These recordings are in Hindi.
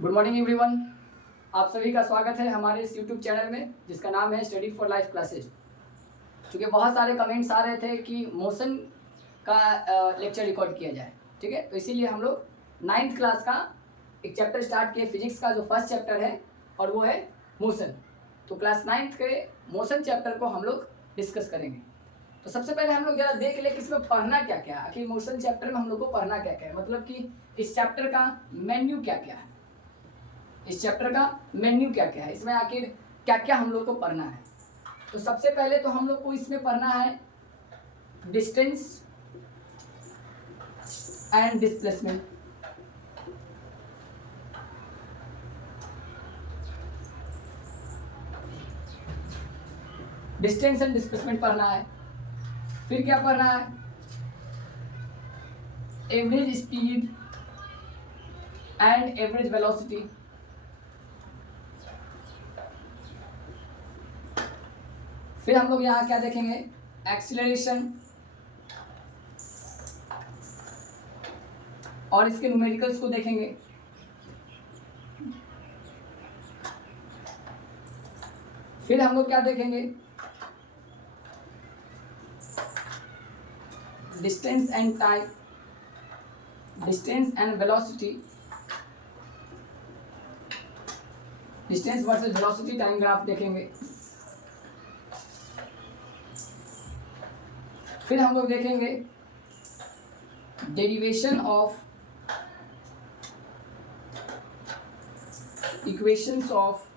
Good morning everyone. आप सभी का स्वागत है हमारे इस यूट्यूब चैनल में जिसका नाम है स्टडी फॉर लाइफ क्लासेज। क्योंकि बहुत सारे कमेंट्स आ रहे थे कि मोशन का लेक्चर रिकॉर्ड किया जाए, ठीक है, तो इसीलिए हम लोग 9th क्लास का एक चैप्टर स्टार्ट किए, फिजिक्स का जो फर्स्ट चैप्टर है और वो है मोशन। तो क्लास 9th के मोशन चैप्टर को हम लोग डिस्कस करेंगे। तो सबसे पहले हम लोग जरा देख ले कि इसमें पढ़ना क्या क्या है, आखिर मोशन चैप्टर में हम लोग को पढ़ना क्या क्या है, मतलब कि इस चैप्टर का मेन्यू क्या क्या है, इस चैप्टर का मेन्यू क्या क्या है, इसमें आखिर क्या क्या हम लोग को पढ़ना है। तो सबसे पहले तो हम लोग को इसमें पढ़ना है distance and displacement. Distance and displacement पढ़ना है। फिर क्या पढ़ना है, average speed and average velocity. फिर हम लोग यहाँ क्या देखेंगे, एक्सीलरेशन और इसके न्यूमेरिकल्स को देखेंगे। फिर हम लोग क्या देखेंगे, distance and time, distance and velocity, distance versus velocity time graph देखेंगे। फिर हम लोग देखेंगे derivation of equations of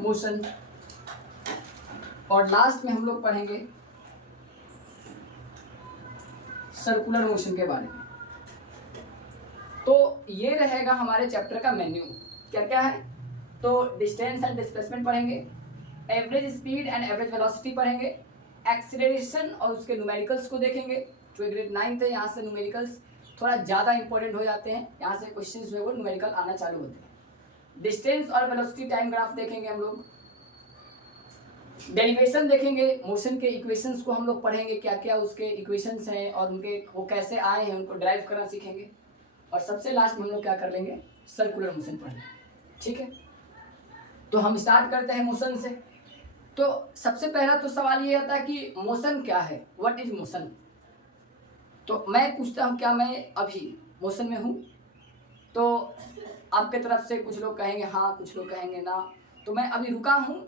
motion और लास्ट में हम लोग पढ़ेंगे सर्कुलर मोशन के बारे में। तो ये रहेगा हमारे चैप्टर का मेन्यू। क्या क्या है, तो डिस्टेंस एंड डिस्प्लेसमेंट पढ़ेंगे, average speed and average velocity पढ़ेंगे, एक्सीलरेशन और उसके न्यूमेरिकल्स को देखेंगे। जो ग्रेड 9th है, यहाँ से न्यूमेरिकल्स थोड़ा ज़्यादा इंपॉर्टेंट हो जाते हैं, यहाँ से क्वेश्चन जो है वो न्यूमेरिकल आना चालू होते हैं। डिस्टेंस और वेलोसिटी टाइम ग्राफ देखेंगे हम लोग, डेरिवेशन देखेंगे, मोशन के इक्वेशंस को हम लोग पढ़ेंगे, क्या क्या उसके इक्वेशंस हैं और उनके वो कैसे आए हैं, उनको ड्राइव करना सीखेंगे। और सबसे लास्ट में हम लोग क्या कर लेंगे, सर्कुलर मोशन पढ़ेंगे, ठीक है। तो हम स्टार्ट करते हैं मोशन से। तो सबसे पहला तो सवाल ये आता है कि मोशन क्या है, व्हाट इज मोशन। तो मैं पूछता हूँ, क्या मैं अभी मोशन में हूँ? तो आपके तरफ से कुछ लोग कहेंगे हाँ, कुछ लोग कहेंगे ना। तो मैं अभी रुका हूँ।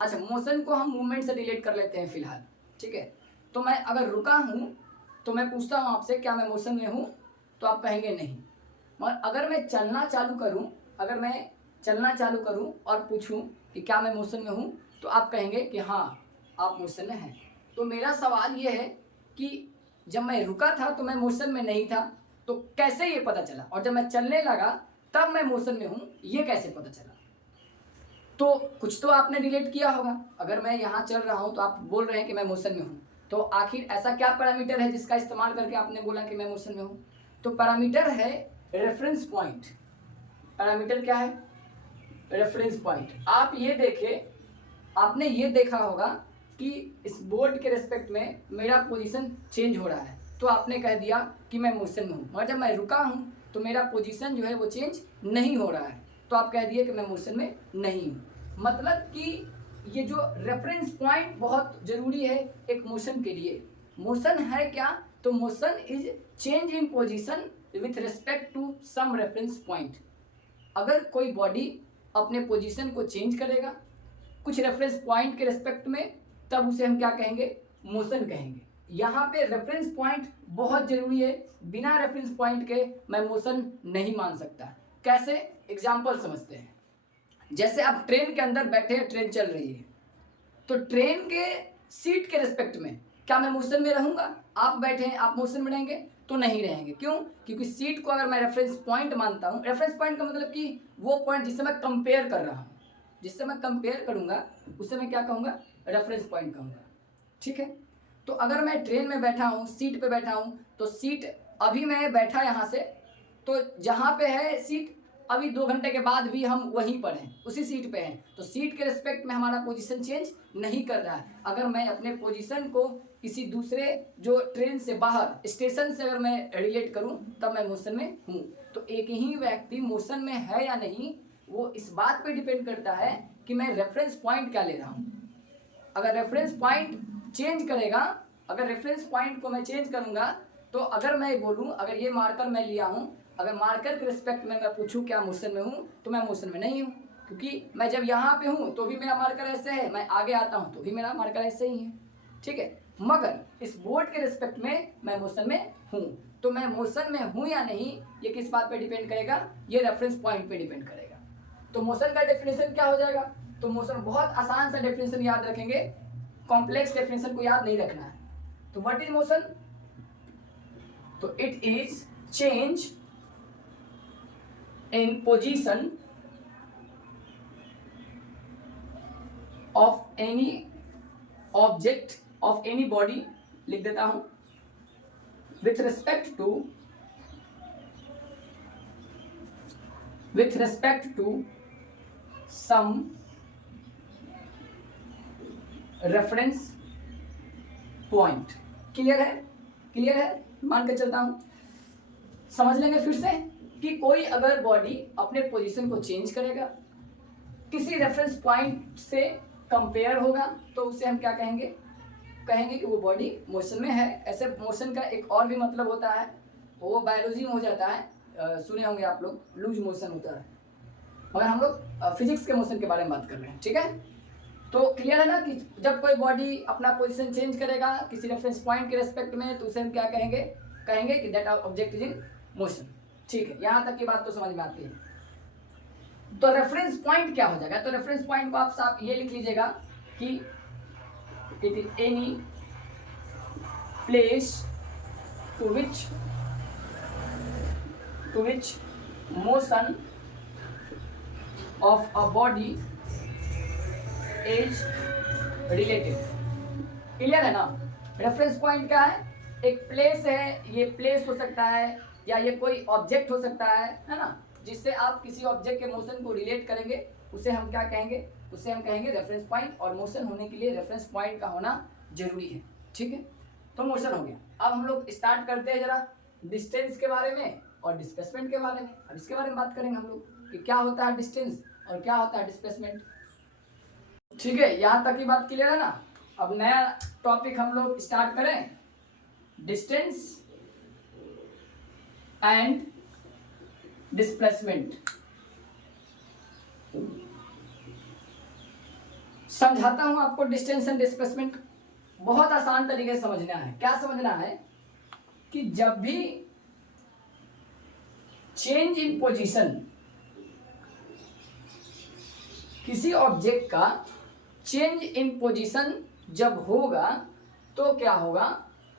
अच्छा, मोशन को हम मूवमेंट से रिलेट कर लेते हैं फिलहाल, ठीक है। तो मैं अगर रुका हूँ तो मैं पूछता हूँ आपसे, क्या मैं मोशन में हूँ? तो आप कहेंगे नहीं। मगर अगर मैं चलना चालू करूँ, अगर मैं चलना चालू करूँ और पूछूँ कि क्या मैं मोशन में हूँ, तो आप कहेंगे कि हाँ, आप मोशन में हैं। तो मेरा सवाल ये है कि जब मैं रुका था तो मैं मोशन में नहीं था, तो कैसे ये पता चला? और जब मैं चलने लगा तब मैं मोशन में हूँ, ये कैसे पता चला? तो कुछ तो आपने रिलेट किया होगा। अगर मैं यहाँ चल रहा हूँ तो आप बोल रहे हैं कि मैं मोशन में हूँ, तो आखिर ऐसा क्या पैरामीटर है जिसका इस्तेमाल करके आपने बोला कि मैं मोशन में हूँ? तो पैरामीटर है रेफरेंस पॉइंट। पैरामीटर क्या है? Reference point. आप ये देखें, आपने ये देखा होगा कि इस बोर्ड के रेस्पेक्ट में मेरा पोजीशन चेंज हो रहा है, तो आपने कह दिया कि मैं मोशन में हूँ। मगर जब मैं रुका हूँ तो मेरा पोजीशन जो है वो चेंज नहीं हो रहा है, तो आप कह दिए कि मैं मोशन में नहीं हूँ। मतलब कि ये जो रेफरेंस पॉइंट बहुत ज़रूरी है एक मोशन के लिए। मोशन है क्या? तो motion is change in position with respect to some reference point. अगर कोई बॉडी अपने पोजीशन को चेंज करेगा कुछ रेफरेंस पॉइंट के रिस्पेक्ट में, तब उसे हम क्या कहेंगे? मोशन कहेंगे। यहाँ पे रेफरेंस पॉइंट बहुत जरूरी है, बिना रेफरेंस पॉइंट के मैं मोशन नहीं मान सकता। कैसे? एग्जाम्पल समझते हैं। जैसे आप ट्रेन के अंदर बैठे हैं, ट्रेन चल रही है, तो ट्रेन के सीट के रिस्पेक्ट में क्या मैं मोशन में रहूँगा? आप बैठे हैं, आप मोशन में रहेंगे? तो नहीं रहेंगे। क्यों? क्योंकि सीट को अगर मैं रेफरेंस पॉइंट मानता हूँ, रेफरेंस पॉइंट का मतलब कि वो पॉइंट जिससे मैं कंपेयर कर रहा हूँ, जिससे मैं कंपेयर करूँगा उससे मैं क्या कहूँगा? रेफरेंस पॉइंट कहूँगा, ठीक है। तो अगर मैं ट्रेन में बैठा हूँ, सीट पे बैठा हूँ, तो सीट अभी मैं बैठा यहाँ से, तो जहाँ पे है सीट अभी 2 घंटे के बाद भी हम वहीं पर हैं, उसी सीट पे हैं, तो सीट के रिस्पेक्ट में हमारा पोजीशन चेंज नहीं कर रहा है। अगर मैं अपने पोजीशन को किसी दूसरे जो ट्रेन से बाहर स्टेशन से अगर मैं रिलेट करूं तब मैं मोशन में हूं। तो एक ही व्यक्ति मोशन में है या नहीं वो इस बात पे डिपेंड करता है कि मैं रेफरेंस पॉइंट क्या ले रहा हूं। अगर रेफरेंस पॉइंट चेंज करेगा, अगर रेफरेंस पॉइंट को मैं चेंज करूंगा तो अगर मैं बोलूं अगर ये मार्कर मैं लिया हूं, अगर मार्कर के रिस्पेक्ट में मैं पूछूं क्या मोशन में हूं तो मैं मोशन में नहीं हूं, क्योंकि मैं जब यहाँ पे हूँ तो भी मेरा मार्कर ऐसे है, मैं आगे आता हूँ तो भी मेरा मार्कर ऐसे ही है, ठीक है। मगर इस बोर्ड के रिस्पेक्ट में मैं मोशन में हूँ, तो मैं मोशन में हूँ या नहीं ये किस बात पे डिपेंड करेगा, ये रेफरेंस पॉइंट पे डिपेंड करेगा। तो मोशन का डेफिनेशन क्या हो जाएगा, तो मोशन बहुत आसान सा डेफिनेशन याद रखेंगे, कॉम्प्लेक्स डेफिनेशन को याद नहीं रखना है। तो व्हाट इज मोशन, तो it is change in position of any object of any body, लिख देता हूं, with respect to some reference point। Clear है, क्लियर है, मान के चलता हूं, समझ लेंगे फिर से कि कोई अगर बॉडी अपने पोजीशन को चेंज करेगा, किसी रेफरेंस पॉइंट से कंपेयर होगा तो उसे हम क्या कहेंगे, कहेंगे कि वो बॉडी मोशन में है। ऐसे मोशन का एक और भी मतलब होता है, वो बायोलॉजी में हो जाता है, सुने होंगे आप लोग, लूज मोशन होता है, मगर हम लोग फिजिक्स के मोशन के बारे में बात कर रहे हैं, ठीक है। तो क्लियर है ना कि जब कोई बॉडी अपना पोजीशन चेंज करेगा किसी रेफरेंस पॉइंट के रेस्पेक्ट में तो उसे हम क्या कहेंगे, कहेंगे कि that object is in motion, ठीक है। यहाँ तक की बात तो समझ में आती है। तो रेफरेंस पॉइंट क्या हो जाएगा, तो रेफरेंस पॉइंट को आप साफ ये लिख लीजिएगा कि it is any place to which motion of a body is related. Clear है ना, रेफरेंस पॉइंट क्या है, एक प्लेस है, ये प्लेस हो सकता है या ये कोई ऑब्जेक्ट हो सकता है ना, जिससे आप किसी ऑब्जेक्ट के मोशन को रिलेट करेंगे उसे हम क्या कहेंगे, उसे हम कहेंगे रेफरेंस पॉइंट। और मोशन होने के लिए रेफरेंस पॉइंट का होना जरूरी है, ठीक है। तो मोशन हो गया। अब हम लोग स्टार्ट करते हैं जरा डिस्टेंस के बारे में और डिस्प्लेसमेंट के बारे में। अब इसके बारे में बात करेंगे हम लोग कि क्या होता है डिस्टेंस और क्या होता है डिस्प्लेसमेंट, ठीक है। यहाँ तक की बात क्लियर है ना। अब नया टॉपिक हम लोग स्टार्ट करें, डिस्टेंस एंड डिस्प्लेसमेंट। समझाता हूं आपको डिस्टेंस एंड डिस्प्लेसमेंट, बहुत आसान तरीके से समझना है। क्या समझना है कि जब भी चेंज इन पोजीशन, किसी ऑब्जेक्ट का चेंज इन पोजीशन जब होगा तो क्या होगा,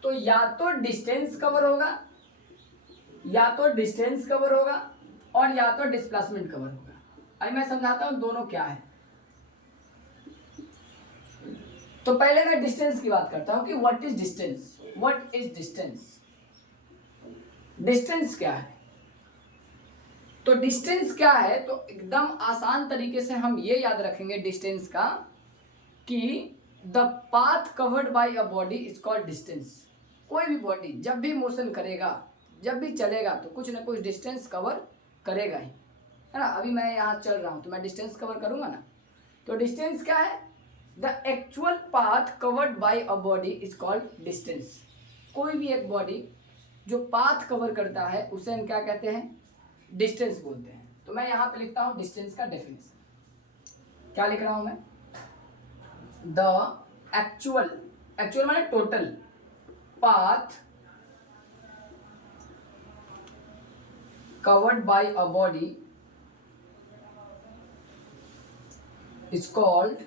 तो या तो डिस्टेंस कवर होगा, या तो डिस्टेंस कवर होगा और या तो डिस्प्लेसमेंट कवर होगा। अब मैं समझाता हूं दोनों क्या है। तो पहले मैं डिस्टेंस की बात करता हूं कि what is distance, what is distance, distance क्या है। तो डिस्टेंस क्या है, तो एकदम आसान तरीके से हम ये याद रखेंगे डिस्टेंस का कि the path covered by a body is called distance. कोई भी बॉडी जब भी मोशन करेगा, जब भी चलेगा तो कुछ ना कुछ डिस्टेंस कवर करेगा ही, है ना। अभी मैं यहाँ चल रहा हूँ तो मैं डिस्टेंस कवर करूँगा ना। तो डिस्टेंस क्या है, the actual path covered by a body is called distance. कोई भी एक बॉडी जो पाथ कवर करता है उसे हम क्या कहते हैं, डिस्टेंस बोलते हैं। तो मैं यहाँ पे लिखता हूँ डिस्टेंस का डेफिनेशन। क्या लिख रहा हूँ मैं, द एक्चुअल, एक्चुअल माने total, path covered by a body is called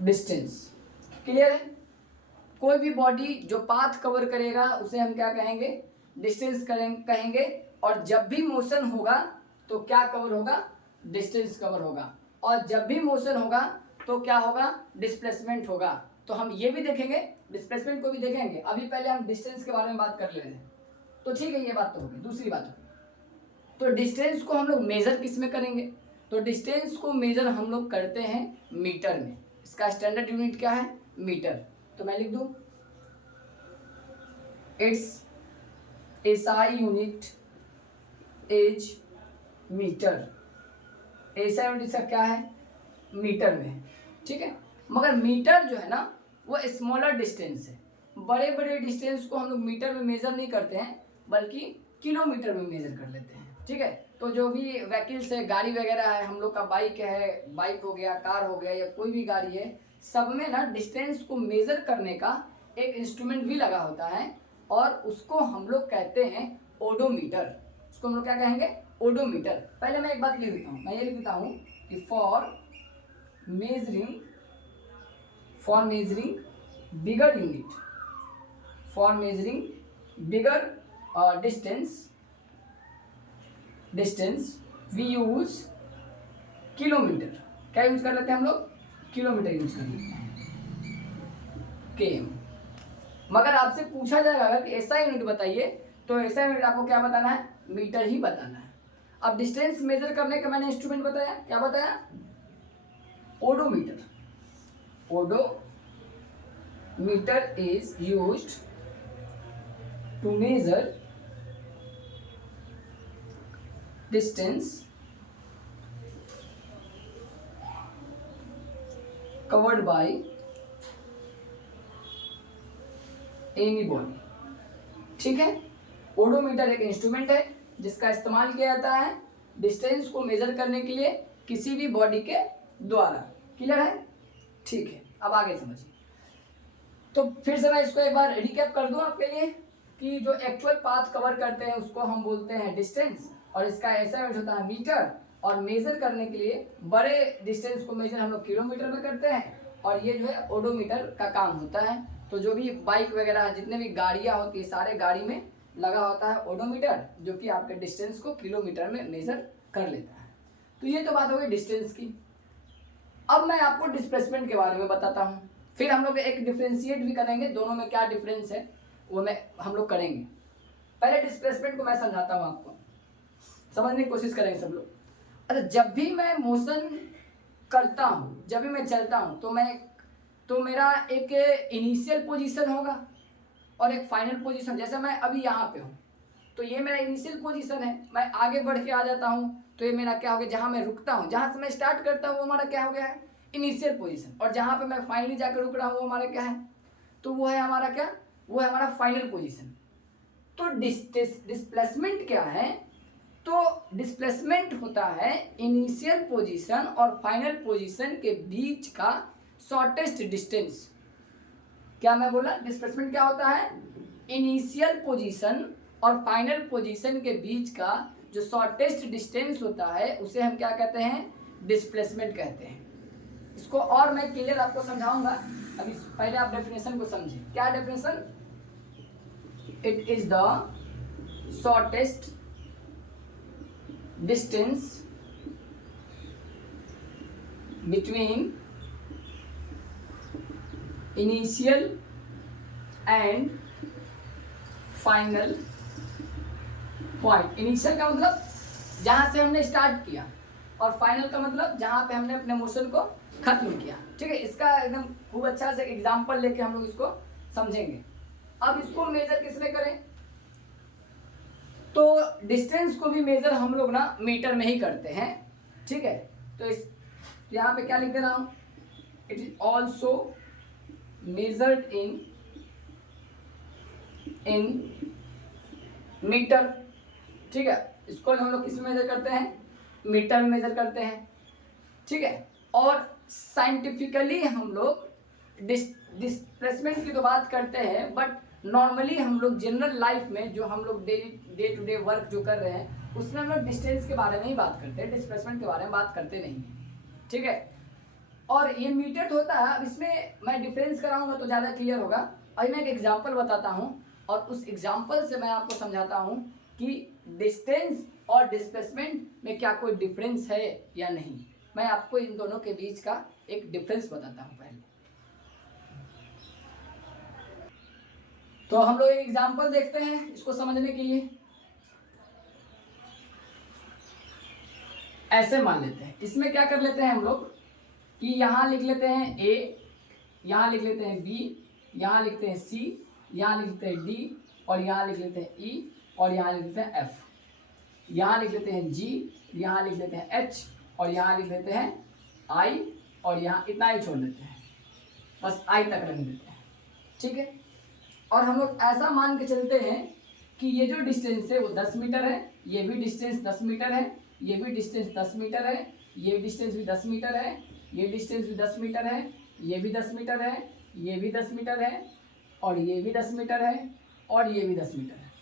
distance। Clear है, कोई भी बॉडी जो पाथ कवर करेगा उसे हम क्या कहेंगे, डिस्टेंस कहेंगे। और जब भी मोशन होगा तो क्या कवर होगा, डिस्टेंस कवर होगा। और जब भी मोशन होगा तो क्या होगा, डिस्प्लेसमेंट होगा। तो हम ये भी देखेंगे, डिस्प्लेसमेंट को भी देखेंगे। अभी पहले हम डिस्टेंस के बारे में बात कर ले रहे हैं, तो ठीक है, ये बात तो होगी। दूसरी बात होगी, तो डिस्टेंस को हम लोग मेजर किस में करेंगे, तो डिस्टेंस को मेजर हम लोग करते हैं मीटर में। इसका स्टैंडर्ड यूनिट क्या है, मीटर। तो मैं लिख दूं it's SI unit is metre. SI unit इसका क्या है, मीटर में, ठीक है। मगर मीटर जो है ना वो स्मॉलर डिस्टेंस है, बड़े बड़े डिस्टेंस को हम लोग मीटर में मेज़र नहीं करते हैं बल्कि किलोमीटर में मेज़र कर लेते हैं, ठीक है। तो जो भी व्हीकल्स है, गाड़ी वगैरह है, हम लोग का बाइक है, बाइक हो गया, कार हो गया या कोई भी गाड़ी है, सब में ना डिस्टेंस को मेज़र करने का एक इंस्ट्रूमेंट भी लगा होता है और उसको हम लोग कहते हैं ओडोमीटर। उसको हम लोग क्या कहेंगे, ओडोमीटर। पहले मैं एक बात लिख देता हूँ, मैं ये लिख देता हूँ कि for measuring bigger unit, for measuring bigger distance we use kilometre. क्या यूज कर लेते हैं हम लोग, किलोमीटर यूज कर लेते हैं, केएम। मगर आपसे पूछा जाएगा कि ऐसा यूनिट बताइए, तो ऐसा यूनिट आपको क्या बताना है, मीटर ही बताना है। अब डिस्टेंस मेजर करने का मैंने इंस्ट्रूमेंट बताया, क्या बताया, odometer. Odometer is used to measure distance covered by any body, ठीक है। ओडोमीटर एक इंस्ट्रूमेंट है जिसका इस्तेमाल किया जाता है डिस्टेंस को मेजर करने के लिए किसी भी बॉडी के द्वारा। क्लियर है, ठीक है। अब आगे समझिए। तो फिर से मैं इसको एक बार रिकैप कर दूं आपके लिए कि जो एक्चुअल पाथ कवर करते हैं उसको हम बोलते हैं डिस्टेंस, और इसका ऐसा यूनिट होता है मीटर, और मेजर करने के लिए बड़े डिस्टेंस को मेजर हम लोग किलोमीटर में करते हैं, और ये जो है ओडोमीटर का काम होता है। तो जो भी बाइक वगैरह जितने भी गाड़ियाँ होती है, सारे गाड़ी में लगा होता है ओडोमीटर, जो कि आपके डिस्टेंस को किलोमीटर में मेजर कर लेता है। तो ये तो बात हो गई डिस्टेंस की। अब मैं आपको डिस्प्लेसमेंट के बारे में बताता हूँ, फिर हम लोग एक डिफ्रेंशिएट भी करेंगे, दोनों में क्या डिफरेंस है वो हम लोग करेंगे। पहले डिस्प्लेसमेंट को मैं समझाता हूँ आपको, समझने की कोशिश करेंगे सब लोग। अच्छा, जब भी मैं मोशन करता हूँ, जब भी मैं चलता हूँ, तो मेरा एक इनिशियल पोजीशन होगा और एक फाइनल पोजीशन। जैसे मैं अभी यहाँ पे हूँ तो ये मेरा इनिशियल पोजीशन है, मैं आगे बढ़ के आ जाता हूँ तो ये मेरा क्या हो गया, जहाँ मैं रुकता हूँ, जहाँ से मैं स्टार्ट करता हूँ वो हमारा क्या हो गया है, इनिशियल पोजीशन। और जहाँ पे मैं फाइनली जाकर रुक रहा हूँ वो हमारा क्या है, तो वो है हमारा क्या, वो है हमारा फाइनल पोजीशन। तो डिस्प्लेसमेंट क्या है, तो डिस्प्लेसमेंट होता है इनिशियल पोजीशन और फाइनल पोजीशन के बीच का शॉर्टेस्ट डिस्टेंस। क्या मैं बोला, डिस्प्लेसमेंट क्या होता है, इनिशियल पोजीशन और फाइनल पोजीशन के बीच का जो शॉर्टेस्ट डिस्टेंस होता है उसे हम क्या कहते हैं, डिस्प्लेसमेंट कहते हैं। इसको और मैं क्लियर आपको समझाऊंगा, अभी पहले आप डेफिनेशन को समझिए। क्या definition, it is the shortest distance between initial and final point. Initial का मतलब जहां से हमने स्टार्ट किया, और फाइनल का मतलब जहां पे हमने अपने मोशन को खत्म किया, ठीक है। इसका एकदम खूब अच्छा से एग्जांपल लेके हम लोग इसको समझेंगे। अब इसको मेजर किस में करें, तो डिस्टेंस को भी मेजर हम लोग ना मीटर में ही करते हैं, ठीक है। तो इस यहाँ पे क्या लिख दे रहा हूँ, it is also measured in metre, ठीक है। इसको हम लोग किस में मेजर करते हैं, मीटर में मेजर करते हैं, ठीक है। और साइंटिफिकली हम लोग डिस्प्लेसमेंट की तो बात करते हैं, बट नॉर्मली हम लोग जनरल लाइफ में जो हम लोग डे टू डे वर्क जो कर रहे हैं उसमें हम लोग डिस्टेंस के बारे में ही बात करते हैं, डिस्प्लेसमेंट के बारे में बात करते नहीं हैं, ठीक है। और ये मीटर होता है, अब इसमें मैं डिफरेंस कराऊंगा तो ज़्यादा क्लियर होगा। अभी मैं एक एग्जांपल बताता हूँ और उस एग्जांपल से मैं आपको समझाता हूँ कि डिस्टेंस और डिस्प्लेसमेंट में क्या कोई डिफरेंस है या नहीं। मैं आपको इन दोनों के बीच का एक डिफरेंस बताता हूँ पहले। तो हम लोग एक एग्जांपल देखते हैं इसको समझने के लिए। ऐसे मान लेते हैं, इसमें क्या कर लेते हैं हम लोग, कि यहाँ लिख लेते हैं ए, यहाँ लिख लेते हैं बी, यहाँ लिखते हैं सी, यहाँ लिख लेते हैं डी, और यहाँ लिख लेते हैं ई, और यहाँ लिख लेते हैं एफ, यहाँ लिख लेते हैं जी, यहाँ लिख लेते हैं एच, और यहाँ लिख लेते हैं आई, और यहाँ इतना ही छोड़ देते हैं, बस आई तक रख देते हैं। ठीक है, और हम लोग ऐसा मान के चलते हैं कि ये जो डिस्टेंस है वो 10 मीटर है, ये भी डिस्टेंस 10 मीटर है, ये भी डिस्टेंस 10 मीटर है, ये डिस्टेंस भी 10 मीटर है, ये डिस्टेंस भी 10 मीटर है, ये भी 10 मीटर है, ये भी 10 मीटर है, और ये भी 10 मीटर है, और ये भी 10 मीटर है।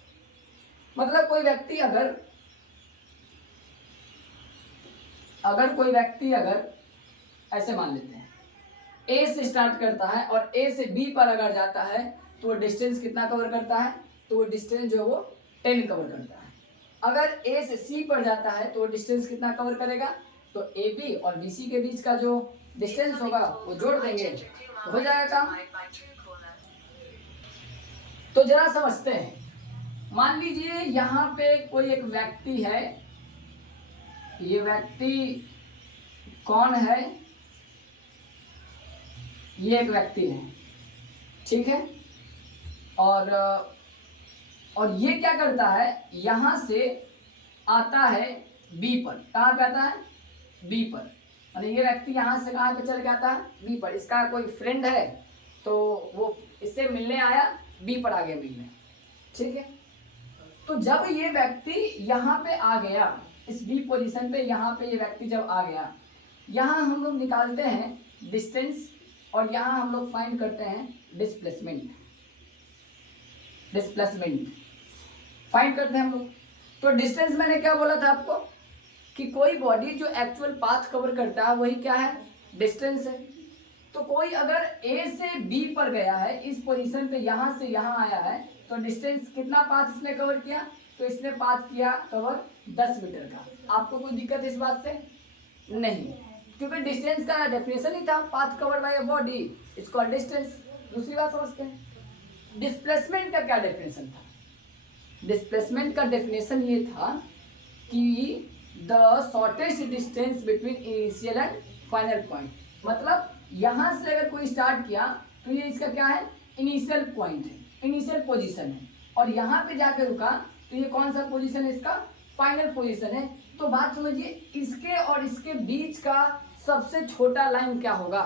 मतलब कोई व्यक्ति अगर ऐसे मान लेते हैं ए से स्टार्ट करता है और ए से बी पर अगर जाता है तो वो डिस्टेंस कितना कवर करता है, तो वो डिस्टेंस जो है वो 10 कवर करता है। अगर ए से सी पर जाता है तो वो डिस्टेंस कितना कवर करेगा, तो ए बी और बी सी के बीच का जो डिस्टेंस होगा वो जोड़ देंगे तो हो जाएगा काम। तो जरा समझते हैं, मान लीजिए यहाँ पे कोई एक व्यक्ति है, ये व्यक्ति कौन है, ये एक व्यक्ति है, ठीक है, और ये क्या करता है, यहाँ से आता है बी पर, कहाँ पे आता है, बी पर, और ये व्यक्ति यहाँ से कहाँ पे चल के आता है, बी पर। इसका कोई फ्रेंड है तो वो इससे मिलने आया, बी पर आ गया मिलने, ठीक है। तो जब ये व्यक्ति यहाँ पे आ गया, इस बी पोजीशन पे यहाँ पे ये व्यक्ति जब आ गया, यहाँ हम लोग निकालते हैं डिस्टेंस, और यहाँ हम लोग फाइंड करते हैं डिस्प्लेसमेंट फाइंड करते हैं हम लोग। तो डिस्टेंस मैंने क्या बोला था आपको कि कोई बॉडी जो एक्चुअल पाथ कवर करता है वही क्या है, डिस्टेंस है। तो कोई अगर ए से बी पर गया है, इस पोजीशन पे यहाँ से यहाँ आया है, तो डिस्टेंस कितना पाथ इसने कवर किया, तो इसने पाथ किया कवर 10 मीटर का। आपको कोई दिक्कत इस बात से नहीं, क्योंकि डिस्टेंस का डेफिनेशन ही था path cover by a body, इसको डिस्टेंस। दूसरी बात समझते हैं, डिस्प्लेसमेंट का क्या डेफिनेशन था। डिस्प्लेसमेंट का डेफिनेशन ये था कि the shortest distance between initial and final point. मतलब यहाँ से अगर कोई स्टार्ट किया तो ये इसका क्या है, इनिशियल पॉइंट है, इनिशियल पोजीशन है, और यहाँ पे जाकर रुका तो ये कौन सा पोजीशन है, इसका फाइनल पोजीशन है। तो बात समझिए, इसके और इसके बीच का सबसे छोटा लाइन क्या होगा,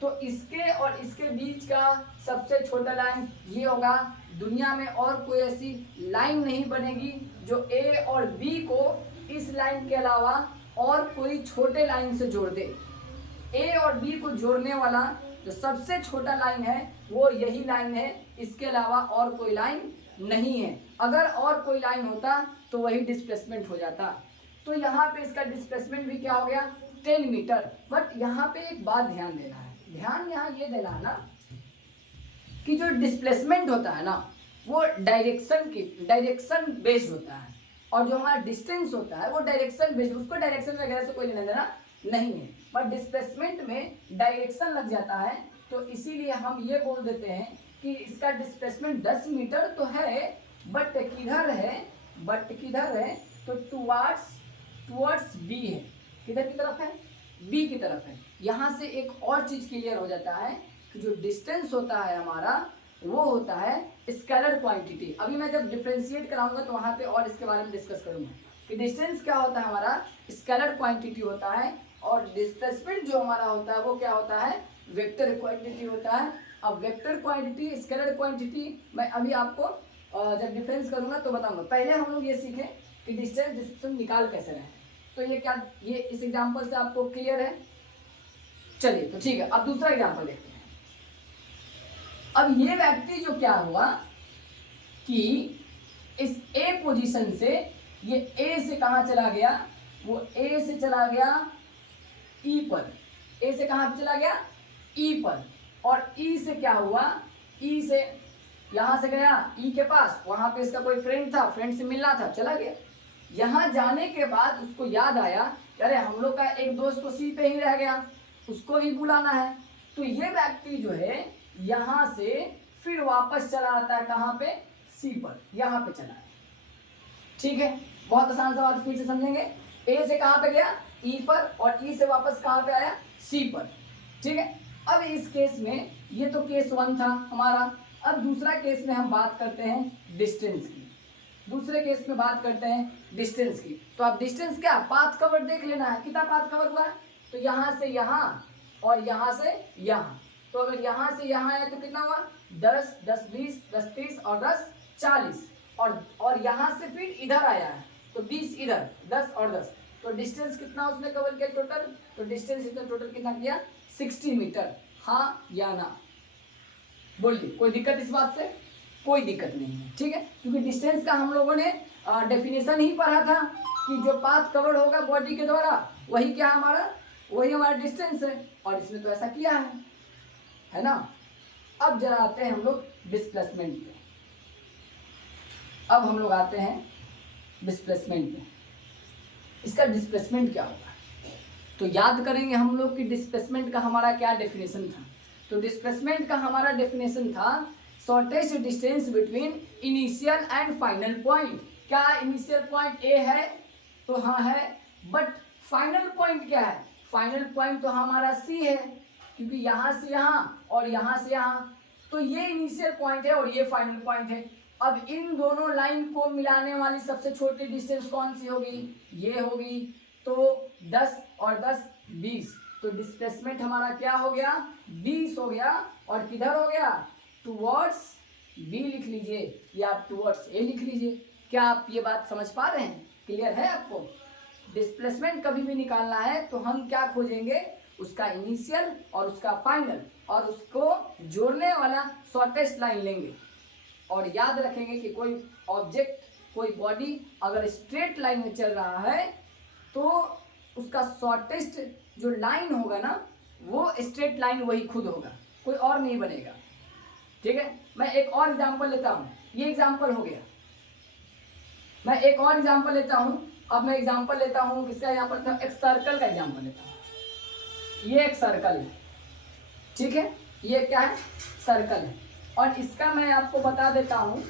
तो इसके और इसके बीच का सबसे छोटा लाइन ये होगा। दुनिया में और कोई ऐसी लाइन नहीं बनेगी जो ए और बी को इस लाइन के अलावा और कोई छोटे लाइन से जोड़ दे। ए और बी को जोड़ने वाला जो सबसे छोटा लाइन है वो यही लाइन है, इसके अलावा और कोई लाइन नहीं है। अगर और कोई लाइन होता तो वही डिस्प्लेसमेंट हो जाता। तो यहाँ पे इसका डिस्प्लेसमेंट भी क्या हो गया, 10 मीटर। बट यहाँ पे एक बात ध्यान देना है, ध्यान यहाँ ये देना है ना कि जो डिस्प्लेसमेंट होता है ना वो डायरेक्शन बेस्ड होता है, और जो हमारा डिस्टेंस होता है वो डायरेक्शन बेस्ड, उसको डायरेक्शन वगैरह से कोई लेना देना नहीं है। बट डिस्प्लेसमेंट में डायरेक्शन लग जाता है, तो इसीलिए हम ये बोल देते हैं कि इसका डिस्प्लेसमेंट 10 मीटर तो है, बट किधर है, तो टुवर्ड्स बी है। किधर की तरफ है, बी की तरफ है। यहाँ से एक और चीज़ क्लियर हो जाता है कि जो डिस्टेंस होता है हमारा वो होता है स्केलर क्वांटिटी। अभी मैं जब डिफरेंशिएट कराऊंगा तो वहाँ पे और इसके बारे में डिस्कस करूँगा कि डिस्टेंस क्या होता है, हमारा स्केलर क्वांटिटी होता है, और डिस्प्लेसमेंट जो हमारा होता है वो क्या होता है, वेक्टर क्वांटिटी होता है। अब वेक्टर क्वांटिटी, स्केलर क्वांटिटी मैं अभी आपको जब डिफरेंस करूँगा तो बताऊँगा। पहले हम लोग ये सीखें कि डिस्टेंस निकाल कैसे रहे। तो ये इस एग्जाम्पल से आपको क्लियर है। चलिए तो ठीक है, अब दूसरा एग्जाम्पल देखते हैं। अब ये व्यक्ति जो क्या हुआ कि इस ए पोजीशन से ये ए से कहाँ चला गया, वो ए से चला गया ई पर। ए से कहाँ चला गया, ई पर, और ई से क्या हुआ, ई से यहाँ से गया ई के पास, वहाँ पे इसका कोई फ्रेंड था, फ्रेंड से मिलना था, चला गया। यहाँ जाने के बाद उसको याद आया अरे हम लोग का एक दोस्त तो सी पे ही रह गया, उसको भी बुलाना है। तो ये व्यक्ति जो है यहाँ से फिर वापस चला आता है, कहाँ पे, सी पर, यहाँ पे चला है। ठीक है, बहुत आसान सा बात फिर से समझेंगे। ए से कहाँ पे गया, ई पर, और ई से वापस कहाँ पे आया, सी पर, ठीक है। अब इस केस में ये तो केस 1 था हमारा। अब दूसरा केस में हम बात करते हैं डिस्टेंस की। दूसरे केस में बात करते हैं डिस्टेंस की। तो आप डिस्टेंस क्या, पाथ कवर देख लेना है, कितना पाथ कवर हुआ है। तो यहाँ से यहाँ और यहाँ से यहाँ, तो अगर यहाँ से यहाँ है तो कितना हुआ, 10, 10, 20, 10, 30 और 10, 40। और यहाँ से फिर इधर आया है तो 20 इधर, 10 और 10, तो डिस्टेंस कितना उसने कवर किया टोटल। तो डिस्टेंस इसने टोटल कितना किया, 60 मीटर। हाँ या ना, बोलिए, कोई दिक्कत इस बात से? कोई दिक्कत नहीं है, ठीक है। क्योंकि डिस्टेंस का हम लोगों ने डेफिनेशन ही पढ़ा था कि जो पाथ कवर होगा बॉडी के द्वारा वही क्या हमारा, वही हमारा डिस्टेंस है। और इसमें तो ऐसा किया है ना। अब जरा आते हैं हम लोग डिस्प्लेसमेंट पे। अब हम लोग आते हैं डिस्प्लेसमेंट पे। इसका डिस्प्लेसमेंट क्या होगा, तो याद करेंगे हम लोग कि डिस्प्लेसमेंट का हमारा क्या डेफिनेशन था। तो डिस्प्लेसमेंट का हमारा डेफिनेशन था shortest distance between initial and final point. क्या इनिशियल पॉइंट ए है, तो हाँ है, बट फाइनल पॉइंट क्या है, फाइनल पॉइंट तो हमारा सी है, क्योंकि यहाँ से यहाँ और यहाँ से यहाँ, तो ये इनिशियल पॉइंट है और ये फाइनल पॉइंट है। अब इन दोनों लाइन को मिलाने वाली सबसे छोटी डिस्टेंस कौन सी होगी, ये होगी। तो 10 और 10 20, तो डिस्प्लेसमेंट हमारा क्या हो गया, 20 हो गया। और किधर हो गया, टुवर्ड्स बी लिख लीजिए या टुवर्ड्स ए लिख लीजिए। क्या आप ये बात समझ पा रहे हैं, क्लियर है आपको? डिस्प्लेसमेंट कभी भी निकालना है तो हम क्या खोजेंगे, उसका इनिशियल और उसका फाइनल और उसको जोड़ने वाला शॉर्टेस्ट लाइन लेंगे। और याद रखेंगे कि कोई ऑब्जेक्ट, कोई बॉडी अगर स्ट्रेट लाइन में चल रहा है तो उसका शॉर्टेस्ट जो लाइन होगा ना, वो स्ट्रेट लाइन वही खुद होगा, कोई और नहीं बनेगा, ठीक है। मैं एक और एग्जांपल लेता हूँ, ये एग्जांपल हो गया। मैं एक और एग्जांपल लेता हूँ। अब मैं एग्जांपल लेता हूँ किसका, यहाँ पर एक सर्कल का एग्जांपल लेता हूँ। ये एक सर्कल है, ठीक है, ये क्या है, सर्कल है। और इसका मैं आपको बता देता हूँ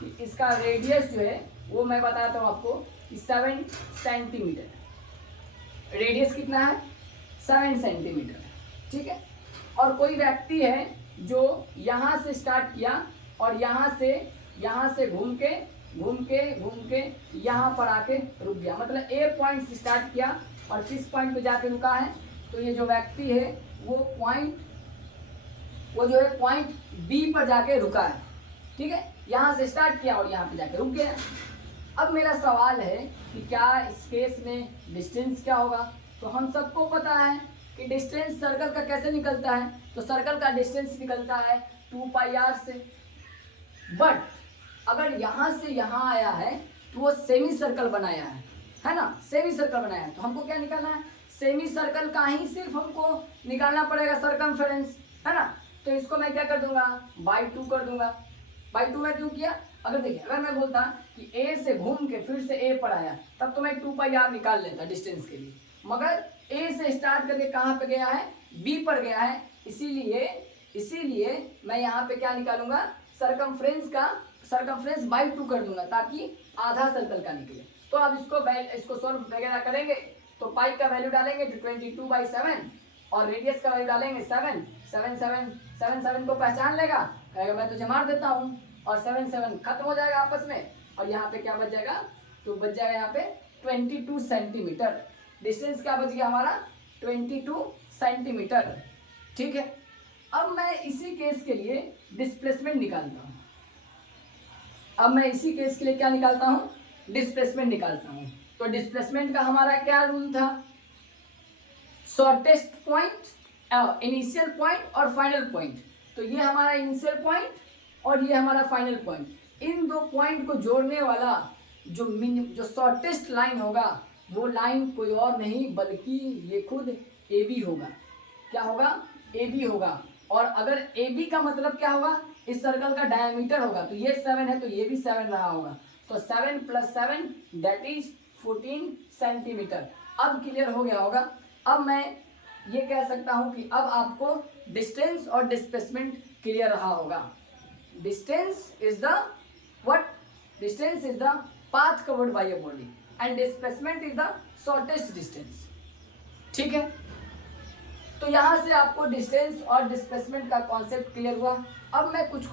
कि इसका रेडियस जो है वो मैं बताता हूँ आपको कि 7 सेंटीमीटर। रेडियस कितना है, 7 सेंटीमीटर, ठीक है। और कोई व्यक्ति है जो यहाँ से स्टार्ट किया और यहाँ से घूम के यहाँ पर आके रुक गया, मतलब ए पॉइंट से स्टार्ट किया और किस पॉइंट पे जाके रुका है। तो ये जो व्यक्ति है वो जो है पॉइंट बी पर जाके रुका है, ठीक है। यहाँ से स्टार्ट किया और यहाँ पे जाके रुक गया। अब मेरा सवाल है कि क्या इस केस में डिस्टेंस क्या होगा। तो हम सबको पता है कि डिस्टेंस सर्कल का कैसे निकलता है, तो सर्कल का डिस्टेंस निकलता है 2πr से। बट अगर यहाँ से यहाँ आया है तो वो सेमी सर्कल बनाया है ना, सेमी सर्कल बनाया है। तो हमको क्या निकालना है, सेमी सर्कल का ही सिर्फ हमको निकालना पड़ेगा सरकमफेरेंस, है ना। तो इसको मैं क्या कर दूंगा, बाई 2 कर दूंगा। बाई 2 में क्यों किया, अगर देखिए, अगर मैं बोलता कि ए से घूम के फिर से ए पर आया तब तो मैं 2πr निकाल लेता डिस्टेंस के लिए, मगर ए से स्टार्ट करके कहाँ पे गया है, बी पर गया है। इसीलिए मैं यहाँ पे क्या निकालूंगा, सरकमफ्रेंस बाई 2 कर दूंगा ताकि आधा सर्कल का निकले। तो अब इसको सॉल्व वगैरह करेंगे तो पाई का वैल्यू डालेंगे तो 22/7 और रेडियस का वैल्यू डालेंगे 7 को पहचान लेगा, कहेगा मैं तुझे मार देता हूँ, और 7 खत्म हो जाएगा आपस में। और यहाँ पे क्या बच जाएगा, तो बच जाएगा यहाँ पे 22 सेंटीमीटर। डिस्टेंस क्या बच गया हमारा, 22 सेंटीमीटर, ठीक है। अब मैं इसी केस के लिए डिस्प्लेसमेंट निकालता हूँ। डिस्प्लेसमेंट निकालता हूँ। तो डिस्प्लेसमेंट का हमारा क्या रूल था, शॉर्टेस्ट पॉइंट, इनिशियल पॉइंट और फाइनल पॉइंट। तो ये हमारा इनिशियल पॉइंट और ये हमारा फाइनल पॉइंट। इन दो पॉइंट को जोड़ने वाला जो शॉर्टेस्ट लाइन होगा वो लाइन कोई और नहीं बल्कि ये खुद AB होगा। क्या होगा, AB होगा। और अगर AB का मतलब क्या होगा, इस सर्कल का डायमीटर होगा। तो ये 7 है तो ये भी 7 रहा होगा। तो 7 + 7 दैट इज 14 सेंटीमीटर। अब क्लियर हो गया होगा। अब मैं ये कह सकता हूँ कि अब आपको डिस्टेंस और डिस्प्लेसमेंट क्लियर रहा होगा। Distance is the path covered by a body and displacement is the shortest distance, ठीक है। तो यहाँ से आपको डिस्टेंस और डिस्प्लेसमेंट का कॉन्सेप्ट क्लियर हुआ। अब मैं कुछ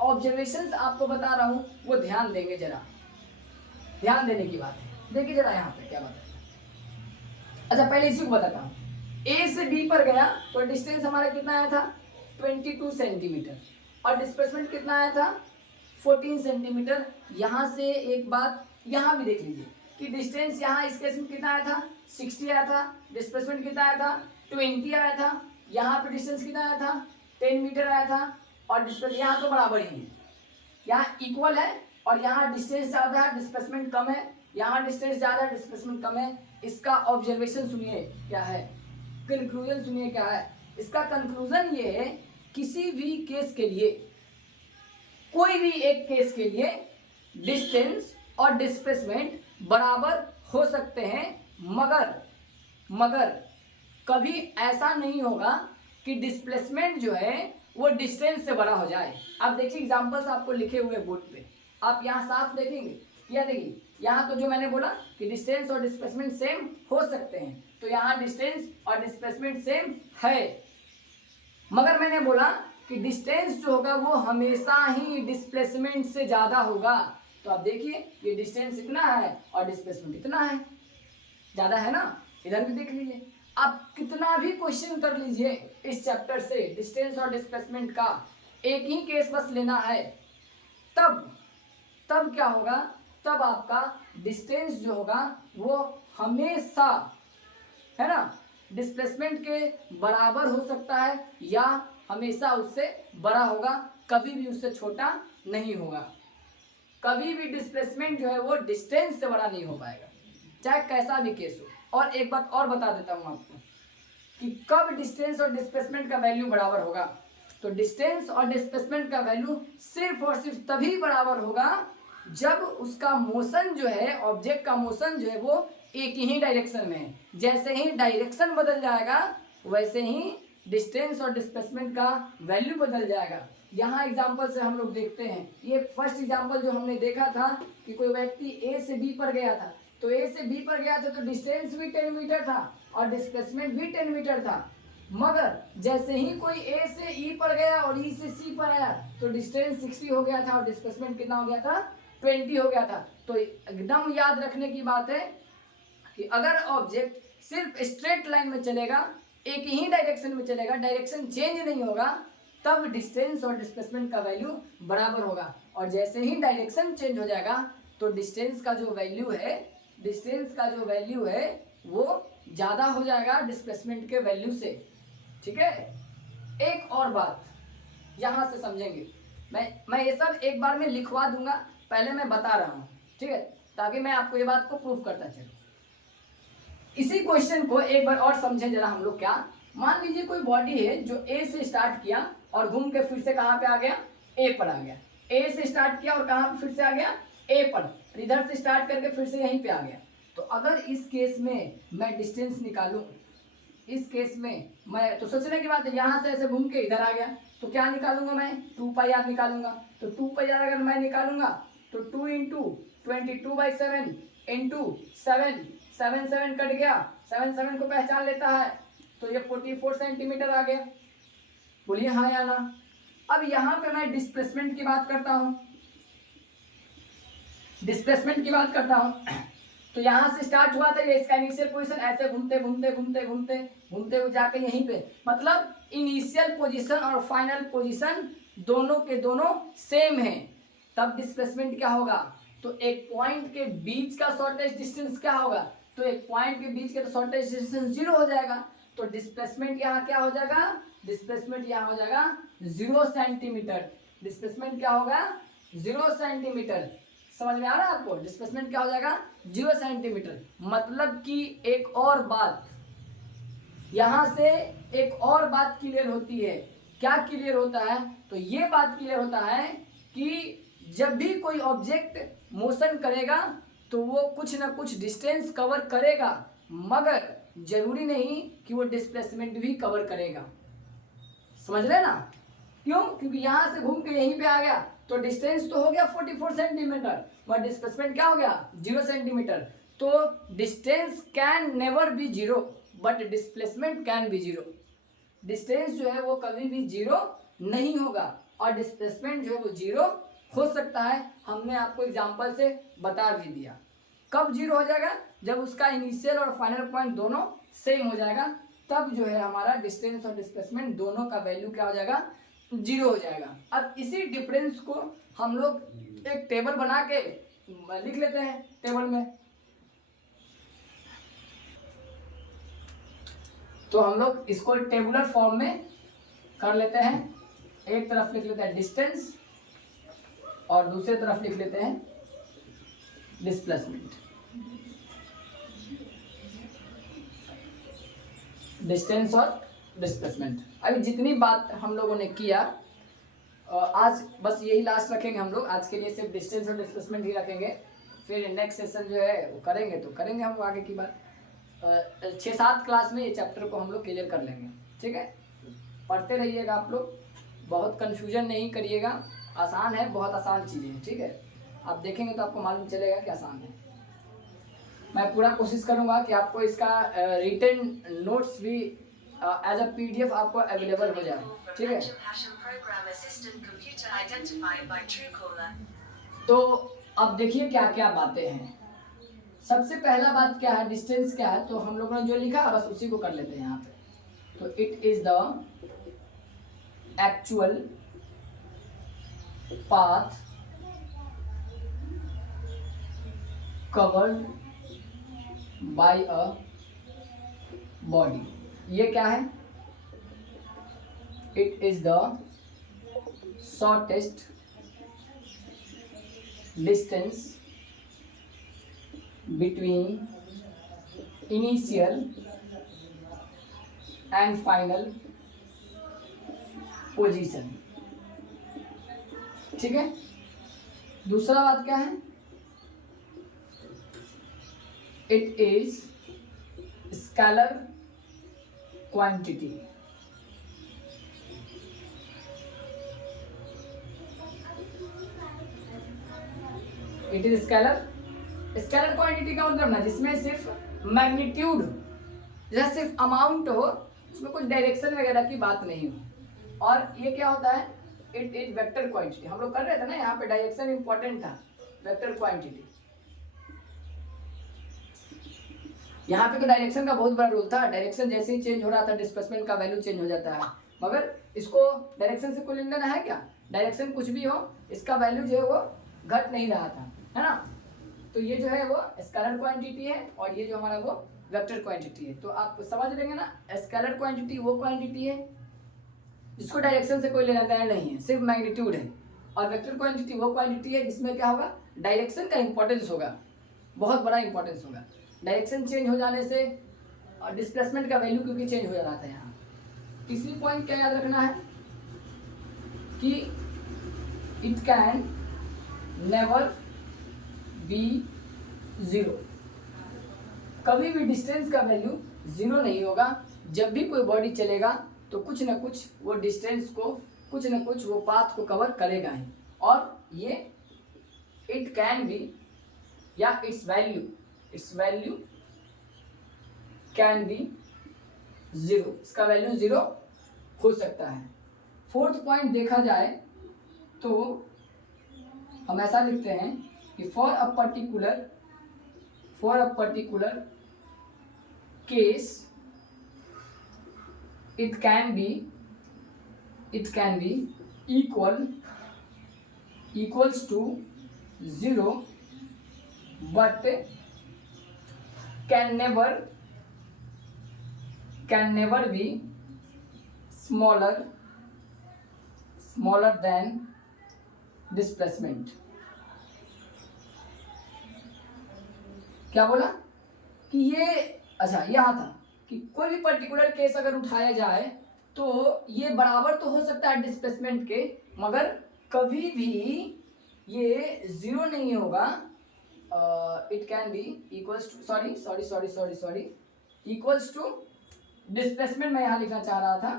ऑब्जर्वेशंस आपको बता रहा हूँ, वो ध्यान देंगे, जरा ध्यान देने की बात है। देखिए जरा यहाँ पे क्या बात है। अच्छा पहले इसी को बताता हूँ। ए से बी पर गया तो डिस्टेंस हमारा कितना आया था 22 सेंटीमीटर और डिस्प्लेसमेंट कितना आया था 14 सेंटीमीटर। यहाँ से एक बात यहाँ भी देख लीजिए कि डिस्टेंस यहाँ इस केस में कितना आया था 60 आया था, डिस्प्लेसमेंट कितना आया था 20 आया था। यहाँ पे डिस्टेंस कितना आया था 10 मीटर आया था और डिस्प्लेस यहाँ तो बराबर ही है, यहाँ इक्वल है और यहाँ डिस्टेंस ज़्यादा है डिस्प्लेसमेंट कम है, यहाँ डिस्टेंस ज़्यादा है डिस्प्लेसमेंट कम है। इसका ऑब्जर्वेशन सुनिए क्या है, कंक्लूजन सुनिए क्या है। इसका कंक्लूजन ये है किसी भी केस के लिए, कोई भी एक केस के लिए डिस्टेंस और डिस्प्लेसमेंट बराबर हो सकते हैं, मगर कभी ऐसा नहीं होगा कि डिस्प्लेसमेंट जो है वो डिस्टेंस से बड़ा हो जाए। आप देखिए एग्जांपल्स आपको लिखे हुए बोर्ड पे, आप यहाँ साफ देखेंगे, या देखिए यहाँ तो जो मैंने बोला कि डिस्टेंस और डिस्प्लेसमेंट सेम हो सकते हैं, तो यहाँ डिस्टेंस और डिस्प्लेसमेंट सेम है, मगर मैंने बोला कि डिस्टेंस जो होगा वो हमेशा ही डिस्प्लेसमेंट से ज़्यादा होगा। तो आप देखिए ये डिस्टेंस इतना है और डिस्प्लेसमेंट इतना है, ज़्यादा है ना। इधर भी देख लीजिए, आप कितना भी क्वेश्चन कर लीजिए इस चैप्टर से, डिस्टेंस और डिस्प्लेसमेंट का एक ही केस बस लेना है, तब क्या होगा, तब आपका डिस्टेंस जो होगा वो हमेशा, है ना, डिस्प्लेसमेंट के बराबर हो सकता है या हमेशा उससे बड़ा होगा, कभी भी उससे छोटा नहीं होगा। कभी भी डिस्प्लेसमेंट जो है वो डिस्टेंस से बड़ा नहीं हो पाएगा, चाहे कैसा भी केस हो। और एक बात और बता देता हूँ आपको कि कब डिस्टेंस और डिस्प्लेसमेंट का वैल्यू बराबर होगा। तो डिस्टेंस और डिस्प्लेसमेंट का वैल्यू सिर्फ और सिर्फ तभी बराबर होगा जब उसका मोशन जो है, ऑब्जेक्ट का मोशन जो है वो एक ही डायरेक्शन में है। जैसे ही डायरेक्शन बदल जाएगा वैसे ही डिस्टेंस और डिस्प्लेसमेंट का वैल्यू बदल जाएगा। यहाँ एग्जाम्पल से हम लोग देखते हैं, ये फर्स्ट एग्जाम्पल जो हमने देखा था कि कोई व्यक्ति ए से बी पर गया था, तो ए से बी पर गया था तो डिस्टेंस भी 10 मीटर था और डिस्प्लेसमेंट भी 10 मीटर था, मगर जैसे ही कोई ए से ई पर गया और ई से सी पर आया तो डिस्टेंस 60 हो गया था और डिस्प्लेसमेंट कितना हो गया था 20 हो गया था। तो एकदम याद रखने की बात है कि अगर ऑब्जेक्ट सिर्फ स्ट्रेट लाइन में चलेगा, एक ही डायरेक्शन में चलेगा, डायरेक्शन चेंज नहीं होगा, तब डिस्टेंस और डिस्प्लेसमेंट का वैल्यू बराबर होगा। और जैसे ही डायरेक्शन चेंज हो जाएगा तो डिस्टेंस का जो वैल्यू है वो ज़्यादा हो जाएगा डिस्प्लेसमेंट के वैल्यू से। ठीक है, एक और बात यहाँ से समझेंगे, मैं ये सब एक बार में लिखवा दूंगा, पहले मैं बता रहा हूँ, ठीक है, ताकि मैं आपको ये बात को प्रूफ करता चलूँ। इसी क्वेश्चन को एक बार और समझें जरा हम लोग। क्या, मान लीजिए कोई बॉडी है जो ए से स्टार्ट किया और घूम के फिर से कहाँ पे आ गया, ए पर आ गया। ए से स्टार्ट किया और कहाँ फिर से आ गया, ए पर, इधर से स्टार्ट करके फिर से यहीं पे आ गया। तो अगर इस केस में मैं डिस्टेंस निकालूं, इस केस में मैं, तो सोचने की बात है, यहाँ से ऐसे घूम के इधर आ गया तो क्या निकालूंगा मैं, 2πr निकालूंगा। तो 2πr अगर मैं निकालूंगा तो 2 × 22/7 इंटू 7 7 कट गया, 7 को पहचान लेता है तो ये 44 सेंटीमीटर आ गया। बोलिए हाँ या ना। अब यहाँ पे मैं डिस्प्लेसमेंट की बात करता हूँ, तो यहाँ से स्टार्ट हुआ था, ये इसका इनिशियल पोजीशन, ऐसे घूमते हुए जाके यहीं पे, मतलब इनिशियल पोजीशन और फाइनल पोजीशन दोनों के दोनों सेम है। तब डिस्प्लेसमेंट क्या होगा, तो एक पॉइंट के बीच का शॉर्टेस्ट डिस्टेंस क्या होगा, तो एक पॉइंट के बीच का शॉर्टेस्ट डिस्टेंस 0 हो जाएगा। तो डिस्प्लेसमेंट यहाँ क्या हो जाएगा, डिस्प्लेसमेंट यहाँ हो जाएगा 0 सेंटीमीटर। डिस्प्लेसमेंट क्या होगा 0 सेंटीमीटर। समझ में आ रहा है आपको, डिस्प्लेसमेंट क्या हो जाएगा 0 सेंटीमीटर। मतलब कि एक और बात यहाँ से, एक और बात क्लियर होती है। क्या क्लियर होता है, तो ये बात क्लियर होता है कि जब भी कोई ऑब्जेक्ट मोशन करेगा तो वो कुछ ना कुछ डिस्टेंस कवर करेगा, मगर जरूरी नहीं कि वो डिस्प्लेसमेंट भी कवर करेगा। समझ रहे ना, क्यों, क्योंकि यहाँ से घूम के यहीं पे आ गया तो डिस्टेंस तो हो गया 44 सेंटीमीटर, और डिस्प्लेसमेंट क्या हो गया 0 सेंटीमीटर। तो distance can never be 0, but displacement can be zero. Distance जो है वो कभी भी जीरो नहीं होगा और डिस्प्लेसमेंट जो है वो जीरो हो सकता है। हमने आपको एग्जांपल से बता भी दिया। कब जीरो हो जाएगा? जब उसका इनिशियल और फाइनल पॉइंट दोनों सेम हो जाएगा, तब जो है हमारा डिस्टेंस और डिस्प्लेसमेंट दोनों का वैल्यू क्या हो जाएगा? जीरो हो जाएगा। अब इसी डिफरेंस को हम लोग एक टेबल बना के लिख लेते हैं टेबल में। तो हम लोग इसको टेबुलर फॉर्म में कर लेते हैं। एक तरफ लिख लेते हैं डिस्टेंस और दूसरी तरफ लिख लेते हैं डिस्प्लेसमेंट। डिस्टेंस और डिस्प्लेसमेंट। अभी जितनी बात हम लोगों ने किया आज बस यही लास्ट रखेंगे हम लोग। आज के लिए सिर्फ डिस्टेंस और डिस्प्लेसमेंट ही रखेंगे। फिर नेक्स्ट सेशन जो है वो करेंगे तो करेंगे हम आगे की बात। 6-7 क्लास में ये चैप्टर को हम लोग क्लियर कर लेंगे। ठीक है, पढ़ते रहिएगा आप लोग, बहुत कन्फ्यूजन नहीं करिएगा। आसान है, बहुत आसान चीज़ें हैं। ठीक है, आप देखेंगे तो आपको मालूम चलेगा कि आसान है। मैं पूरा कोशिश करूँगा कि आपको इसका रिटन नोट्स भी एज अ PDF आपको अवेलेबल हो जाए। ठीक है, तो अब देखिए क्या क्या बातें हैं। सबसे पहला बात क्या है? डिस्टेंस क्या है? तो हम लोगों ने जो लिखा बस उसी को कर लेते हैं यहाँ पे। तो it is the actual path covered by a body. ये क्या है? It is the shortest distance between initial and final position। ठीक है, दूसरा बात क्या है? It is scalar quantity. It is scalar quantity का मतलब ना जिसमें सिर्फ मैग्नीट्यूड या सिर्फ अमाउंट हो, उसमें कुछ डायरेक्शन वगैरह की बात नहीं हो। और ये क्या होता है? It is vector quantity. हम लोग कर रहे थे ना, यहाँ पे डायरेक्शन इंपॉर्टेंट था। वेक्टर क्वांटिटी, यहाँ पे तो डायरेक्शन का बहुत बड़ा रोल था। डायरेक्शन जैसे ही चेंज हो रहा था डिस्प्लेसमेंट का वैल्यू चेंज हो जाता है। मगर इसको डायरेक्शन से कोई लेना देना है क्या? डायरेक्शन कुछ भी हो, इसका वैल्यू जो है वो घट नहीं रहा था, है ना। तो ये जो है वो स्केलर क्वांटिटी है और ये जो हमारा वो वेक्टर क्वांटिटी है। तो आप समझ लेंगे ना, स्केलर क्वांटिटी वो क्वांटिटी है जिसको डायरेक्शन से कोई लेना देना नहीं है, सिर्फ मैग्नीट्यूड है। और वेक्टर क्वांटिटी वो क्वांटिटी है जिसमें क्या होगा? डायरेक्शन का इंपॉर्टेंस होगा, बहुत बड़ा इंपॉर्टेंस होगा। डायरेक्शन चेंज हो जाने से और डिस्प्लेसमेंट का वैल्यू क्योंकि चेंज हो जा रहा था यहाँ। तीसरी पॉइंट क्या याद रखना है कि it can never be zero. कभी भी डिस्टेंस का वैल्यू जीरो नहीं होगा। जब भी कोई बॉडी चलेगा तो कुछ ना कुछ वो डिस्टेंस को, कुछ ना कुछ वो पाथ को कवर करेगा ही। और ये इट कैन बी या it's value can be zero. इसका वैल्यू जीरो हो सकता है। फोर्थ पॉइंट देखा जाए तो हम ऐसा लिखते हैं कि for a particular case it can be equals to 0 but can never be smaller than displacement। क्या बोला कि ये, अच्छा यहाँ था कि कोई भी पर्टिकुलर केस अगर उठाया जाए तो ये बराबर तो हो सकता है डिस्प्लेसमेंट के, मगर कभी भी ये जीरो नहीं होगा। It can be equals to sorry equals to displacement. मैं यहाँ लिखना चाह रहा था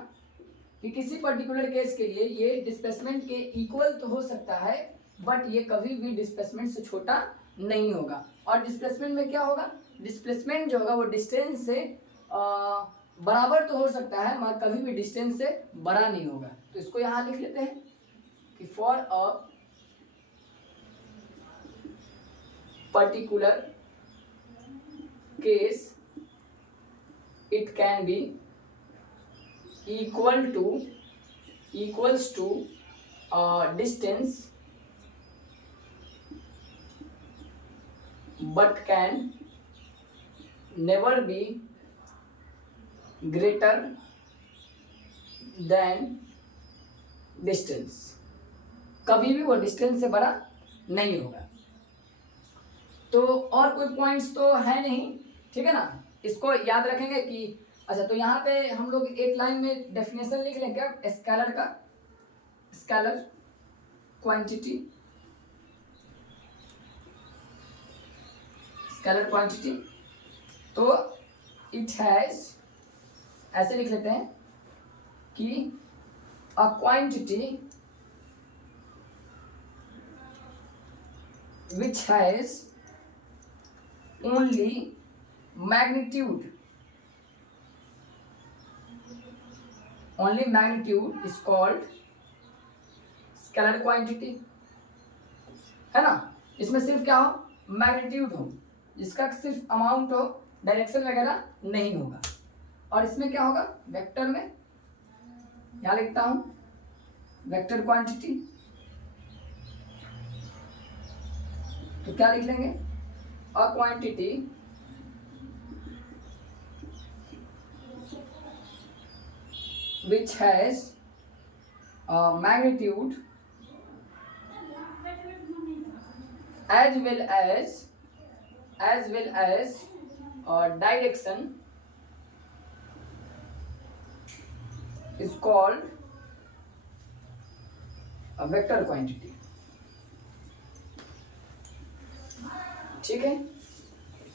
कि किसी पर्टिकुलर केस के लिए ये डिस्प्लेसमेंट के इक्वल तो हो सकता है, बट ये कभी भी डिस्प्लेसमेंट से छोटा नहीं होगा। और डिस्प्लेसमेंट में क्या होगा? डिस्प्लेसमेंट जो होगा वो डिस्टेंस से बराबर तो हो सकता है मगर कभी भी डिस्टेंस से बड़ा नहीं होगा। तो इसको यहाँ लिख लेते हैं कि for a particular case it can B equals to distance but can never be greater than distance। कभी भी वो डिस्टेंस से बड़ा नहीं होगा। तो और कोई पॉइंट्स तो है नहीं, ठीक है ना। इसको याद रखेंगे कि अच्छा, तो यहाँ पे हम लोग एक लाइन में डेफिनेशन लिख लें क्या स्केलर का, स्केलर क्वांटिटी, स्केलर क्वांटिटी। तो इट हैज, ऐसे लिख लेते हैं कि a quantity which has only magnitude, only magnitude is called scalar quantity, है ना। इसमें सिर्फ क्या हो, मैग्नीट्यूड हो, जिसका सिर्फ अमाउंट हो, डायरेक्शन वगैरह नहीं होगा। और इसमें क्या होगा, वेक्टर में, यहाँ लिखता हूं वेक्टर क्वांटिटी। तो क्या लिख लेंगे, a quantity which has magnitude as well as direction is called a vector quantity। ठीक है,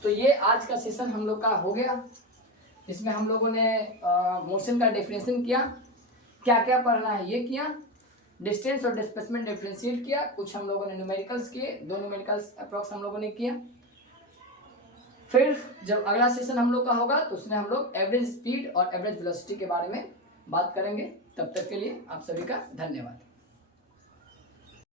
तो ये आज का सेशन हम लोग का हो गया। इसमें हम लोगों ने मोशन का डेफिनेशन किया, क्या क्या पढ़ना है ये किया, डिस्टेंस और डिस्प्लेसमेंट डिफरेंशिएट किया, कुछ हम लोगों ने न्यूमेरिकल्स किए, 2 न्यूमेरिकल्स अप्रॉक्स हम लोगों ने किया। फिर जब अगला सेशन हम लोग का होगा तो उसमें हम लोग एवरेज स्पीड और एवरेज वेलोसिटी के बारे में बात करेंगे। तब तक के लिए आप सभी का धन्यवाद।